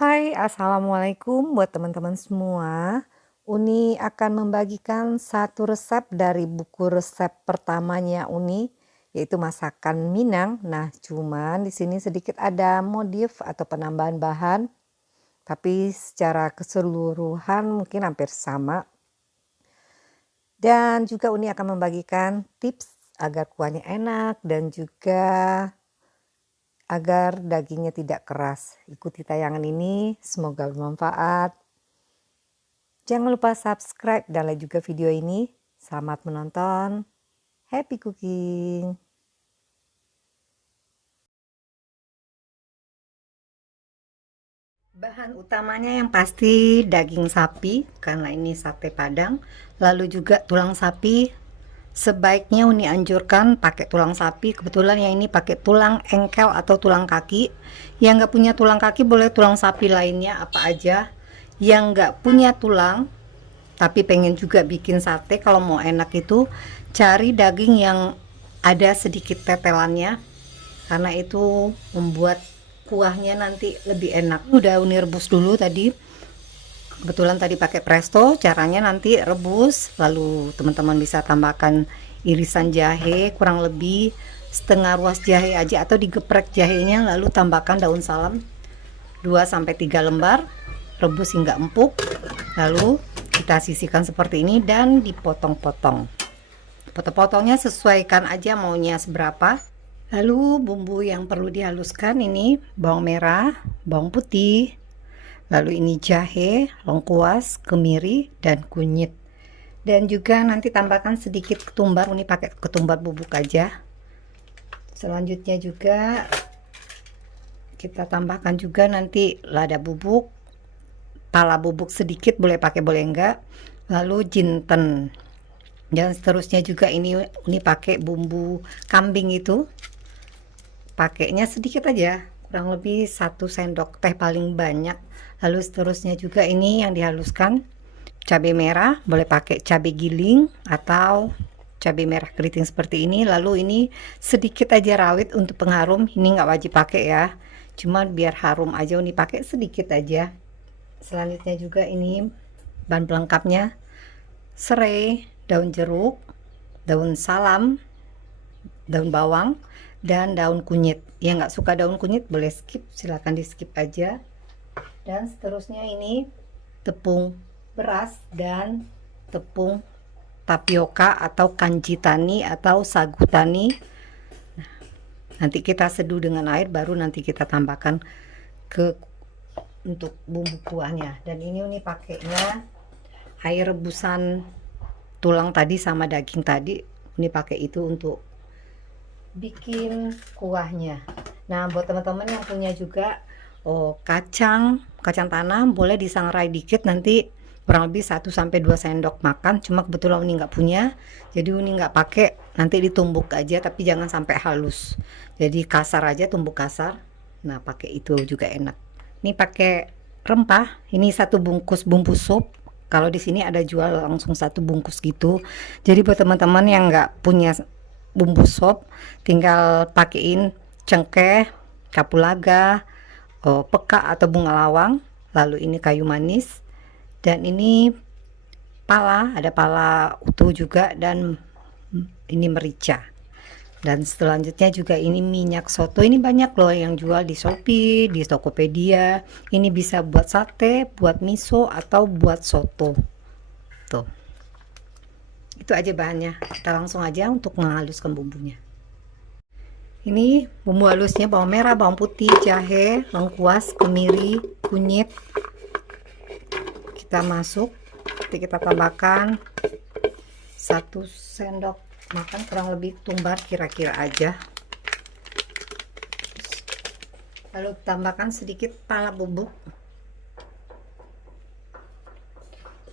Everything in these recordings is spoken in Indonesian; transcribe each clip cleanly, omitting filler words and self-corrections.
Hai, assalamualaikum buat teman-teman semua. Uni akan membagikan satu resep dari buku resep pertamanya Uni, yaitu masakan Minang. Nah, cuman di sini sedikit ada modif atau penambahan bahan, tapi secara keseluruhan mungkin hampir sama. Dan juga Uni akan membagikan tips agar kuahnya enak dan juga agar dagingnya tidak keras. Ikuti tayangan ini, semoga bermanfaat. Jangan lupa subscribe dan like juga video ini. Selamat menonton. Happy cooking. Bahan utamanya yang pasti daging sapi, karena ini sate Padang. Lalu juga tulang sapi. Sebaiknya Uni anjurkan pakai tulang sapi. Kebetulan yang ini pakai tulang engkel atau tulang kaki. Yang nggak punya tulang kaki boleh tulang sapi lainnya apa aja. Yang nggak punya tulang tapi pengen juga bikin sate, kalau mau enak itu cari daging yang ada sedikit tetelannya, karena itu membuat kuahnya nanti lebih enak. Udah Uni rebus dulu tadi, kebetulan tadi pakai presto. Caranya nanti rebus, lalu teman-teman bisa tambahkan irisan jahe, kurang lebih setengah ruas jahe aja atau digeprek jahenya, lalu tambahkan daun salam 2-3 lembar, rebus hingga empuk, lalu kita sisihkan seperti ini dan dipotong-potong. Potong-potongnya sesuaikan aja maunya seberapa. Lalu bumbu yang perlu dihaluskan ini bawang merah, bawang putih, lalu ini jahe, lengkuas, kemiri, dan kunyit. Dan juga nanti tambahkan sedikit ketumbar, ini pakai ketumbar bubuk aja. Selanjutnya juga kita tambahkan juga nanti lada bubuk, pala bubuk sedikit, boleh pakai boleh enggak, lalu jinten, dan seterusnya juga ini pakai bumbu kambing, itu pakainya sedikit aja, kurang lebih 1 sendok teh paling banyak. Lalu seterusnya juga ini yang dihaluskan cabai merah, boleh pakai cabai giling atau cabai merah keriting seperti ini. Lalu ini sedikit aja rawit untuk pengharum, ini nggak wajib pakai ya, cuma biar harum aja, ini pakai sedikit aja. Selanjutnya juga ini bahan pelengkapnya serai, daun jeruk, daun salam, daun bawang, dan daun kunyit. Yang nggak suka daun kunyit boleh skip, silahkan di skip aja. Dan seterusnya ini tepung beras dan tepung tapioka atau kanji tani atau sagu tani. Nanti kita seduh dengan air, baru nanti kita tambahkan ke untuk bumbu kuahnya. Dan ini pakainya air rebusan tulang tadi sama daging tadi, ini pakai itu untuk bikin kuahnya. Nah, buat teman-teman yang punya juga kacang tanah, boleh disangrai dikit, nanti kurang lebih 1-2 sendok makan. Cuma kebetulan Uni nggak punya, jadi Uni nggak pakai, nanti ditumbuk aja, tapi jangan sampai halus, jadi kasar aja, tumbuk kasar. Nah, pakai itu juga enak. Ini pakai rempah, ini 1 bungkus bumbu sup. Kalau di sini ada jual langsung 1 bungkus gitu. Jadi buat teman-teman yang nggak punya bumbu sup, tinggal pakein cengkeh, kapulaga, peka atau bunga lawang, lalu ini kayu manis, dan ini pala, ada pala utuh juga, dan ini merica. Dan selanjutnya juga ini minyak soto, ini banyak loh yang jual di Shopee, di Tokopedia. Ini bisa buat sate, buat miso, atau buat soto. Tuh, itu aja bahannya. Kita langsung aja untuk menghaluskan bumbunya. Ini bumbu halusnya bawang merah, bawang putih, jahe, lengkuas, kemiri, kunyit. Kita masuk, nanti kita tambahkan 1 sendok makan, kurang lebih tumbar kira-kira aja. Lalu tambahkan sedikit pala bubuk,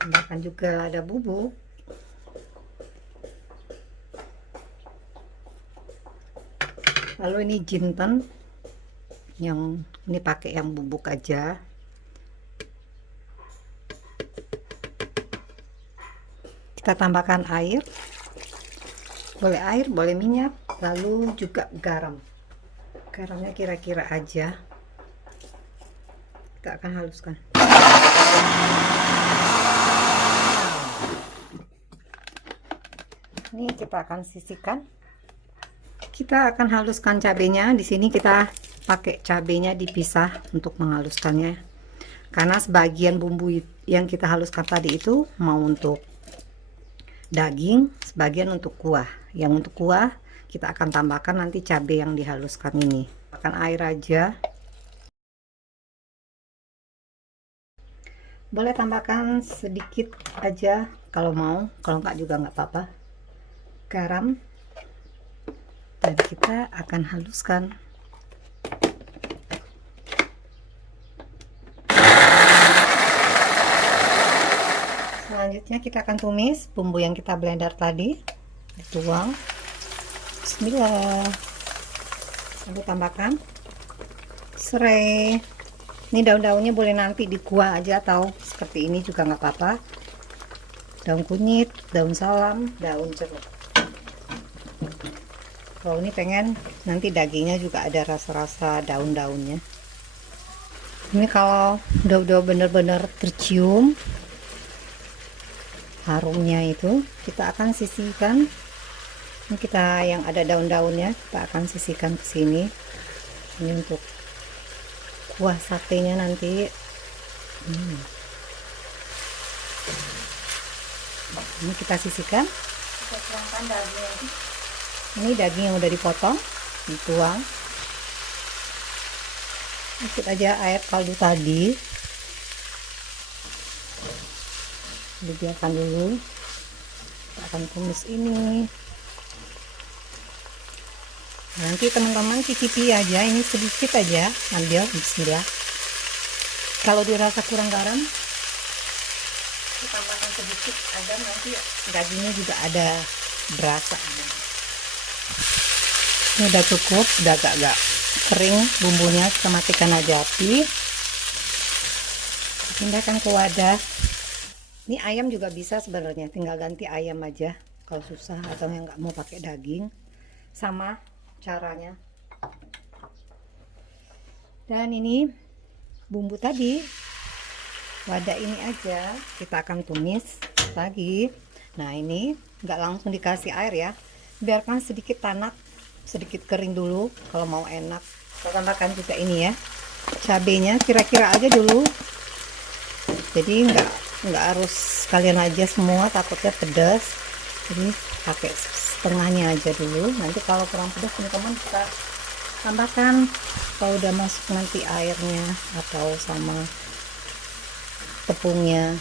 tambahkan juga lada bubuk, lalu ini jinten, yang ini pakai yang bubuk aja. Kita tambahkan air, boleh minyak, lalu juga garam. Garamnya kira-kira aja. kita akan haluskan. Ini kita akan sisihkan. Kita akan haluskan cabenya. Di sini kita pakai cabenya dipisah untuk menghaluskannya. Karena sebagian bumbu yang kita haluskan tadi itu mau untuk daging, sebagian untuk kuah. Yang untuk kuah kita akan tambahkan nanti cabai yang dihaluskan ini. Tambahkan air aja. Boleh tambahkan sedikit aja kalau mau, kalau enggak juga nggak apa-apa. Garam, dan kita akan haluskan. Selanjutnya kita akan tumis bumbu yang kita blender tadi, dituang. Bismillah. Lalu tambahkan serai. Ini daun-daunnya boleh nanti di kuah aja atau seperti ini juga nggak apa-apa. Daun kunyit, daun salam, daun jeruk. Kalau ini pengen nanti dagingnya juga ada rasa-rasa daun-daunnya. Ini kalau udah bener-bener tercium harumnya itu, kita akan sisihkan. Ini kita yang ada daun-daunnya kita akan sisihkan ke sini. Ini untuk kuah satenya nanti. Ini kita sisihkan. Kita tuangkan daging. Ini daging yang udah dipotong, dituang. Ikut aja air kaldu tadi, dibiarkan dulu. Kita akan tumis ini. Nanti teman-teman cicipi aja, ini sedikit aja, ambil. Bismillah. Kalau dirasa kurang garam, kita tambahkan sedikit agar nanti dagingnya juga ada berasa. Ini udah cukup, udah agak-agak kering bumbunya. Kita matikan aja api, pindahkan ke wadah. Ini ayam juga bisa sebenarnya, tinggal ganti ayam aja kalau susah atau yang nggak mau pakai daging. Sama caranya. Dan ini bumbu tadi, wadah ini aja kita akan tumis lagi. Nah ini nggak langsung dikasih air ya, biarkan sedikit tanak, sedikit kering dulu kalau mau enak. Kita tambahkan juga ini ya, cabenya kira-kira aja dulu, jadi nggak harus kalian aja semua, takutnya pedas. Jadi pakai setengahnya aja dulu, nanti kalau kurang pedas teman-teman bisa tambahkan kalau udah masuk nanti airnya atau sama tepungnya.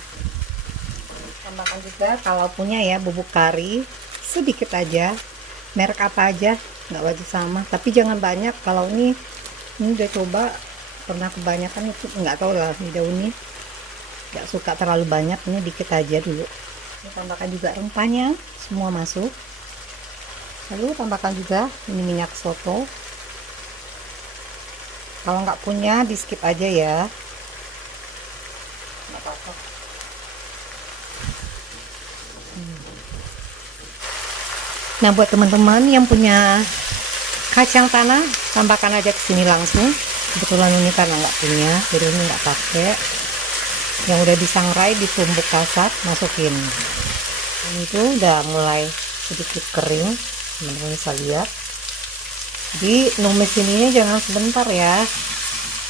Tambahkan juga kalau punya ya bubuk kari sedikit aja, merek apa aja nggak wajib sama, tapi jangan banyak. Kalau ini udah coba pernah kebanyakan itu nggak tahu lah, di daun ini nggak suka terlalu banyak, ini dikit aja dulu. Ini tambahkan juga rempahnya semua masuk, lalu tambahkan juga ini minyak soto. Kalau nggak punya di skip aja ya, nggak apa-apa. Nah buat teman-teman yang punya kacang tanah, tambahkan aja ke sini langsung. Kebetulan ini karena nggak punya, jadi ini nggak pakai. Yang udah disangrai ditumbuk kasar, masukin. Ini tuh udah mulai sedikit kering, teman-teman bisa lihat. Jadi numis ininya jangan sebentar ya.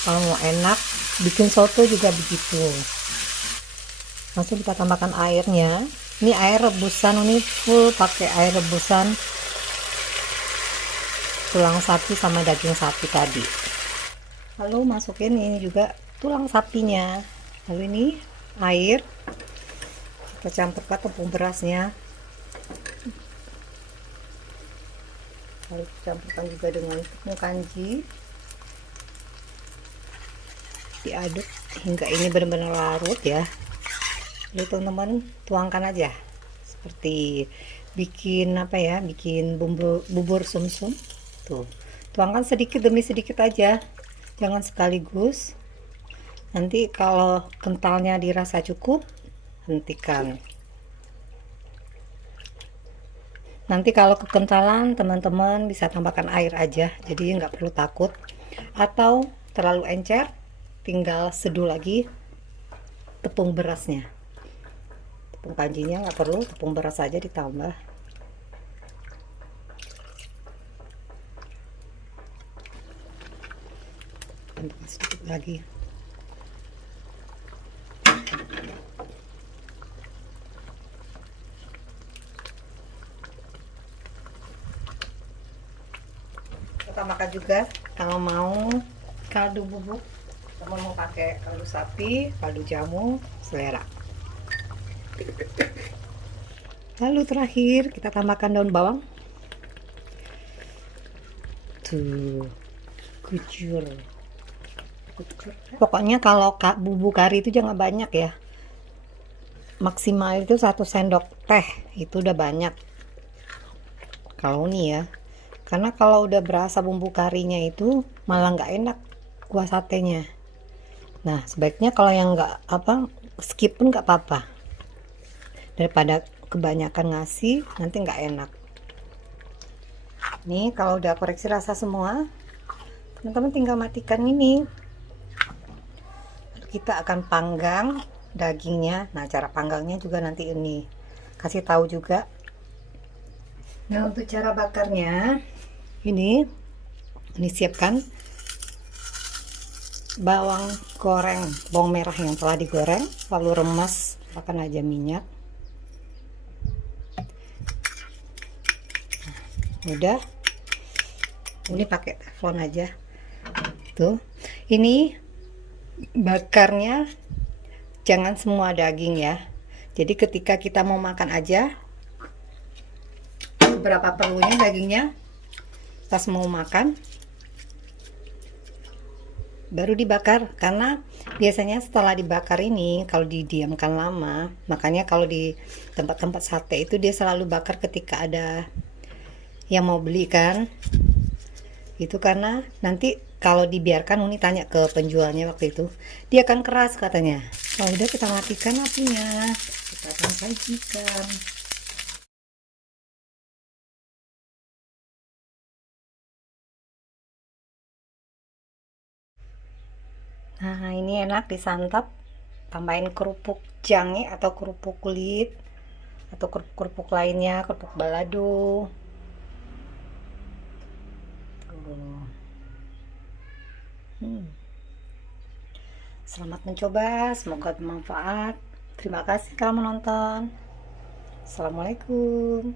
Kalau mau enak, bikin soto juga begitu. Langsung kita tambahkan airnya. Ini air rebusan, ini full pakai air rebusan tulang sapi sama daging sapi tadi. Lalu masukin ini juga tulang sapinya. Lalu ini air, kita campurkan tepung berasnya. Lalu campurkan juga dengan tepung kanji. Diaduk hingga ini benar-benar larut ya. Lalu teman-teman tuangkan aja seperti bikin apa ya, bikin bubur sumsum tuh. Tuangkan sedikit demi sedikit aja, jangan sekaligus. Nanti kalau kentalnya dirasa cukup, hentikan. Nanti kalau kekentalan teman-teman bisa tambahkan air aja, jadi nggak perlu takut. Atau terlalu encer, tinggal seduh lagi tepung berasnya. Tepung kanjinya nggak perlu, tepung beras saja ditambah. Tambahkan sedikit lagi. Tambahkan juga kalau mau kaldu bubuk, kalau mau pakai kaldu sapi, kaldu jamu, selera. Lalu terakhir kita tambahkan daun bawang. Tuh, kucur. Pokoknya kalau bubuk kari itu jangan banyak ya. Maksimal itu 1 sendok teh, itu udah banyak. Kalau nih ya. Karena kalau udah berasa bumbu karinya itu malah nggak enak kuah satenya. Nah, sebaiknya kalau yang nggak skip pun nggak apa-apa. Daripada kebanyakan ngasih nanti nggak enak. Nih kalau udah koreksi rasa semua, teman-teman tinggal matikan ini. Kita akan panggang dagingnya. Nah, cara panggangnya juga nanti ini kasih tahu juga. Nah, untuk cara bakarnya ini siapkan bawang goreng, bawang merah yang telah digoreng, lalu remas, tambahkan aja minyak. Udah, ini pakai teflon aja tuh. Ini bakarnya jangan semua daging ya, jadi ketika kita mau makan aja berapa perlunya dagingnya, pas mau makan baru dibakar. Karena biasanya setelah dibakar ini kalau didiamkan lama, makanya kalau di tempat-tempat sate itu dia selalu bakar ketika ada yang mau beli kan, itu karena nanti kalau dibiarkan, Uni tanya ke penjualnya waktu itu, dia akan keras katanya. Kalau udah kita matikan apinya, kita akan sajikan. Nah, ini enak disantap, tambahin kerupuk jange atau kerupuk kulit atau kerupuk lainnya, kerupuk balado. Selamat mencoba, semoga bermanfaat. Terima kasih telah menonton. Assalamualaikum.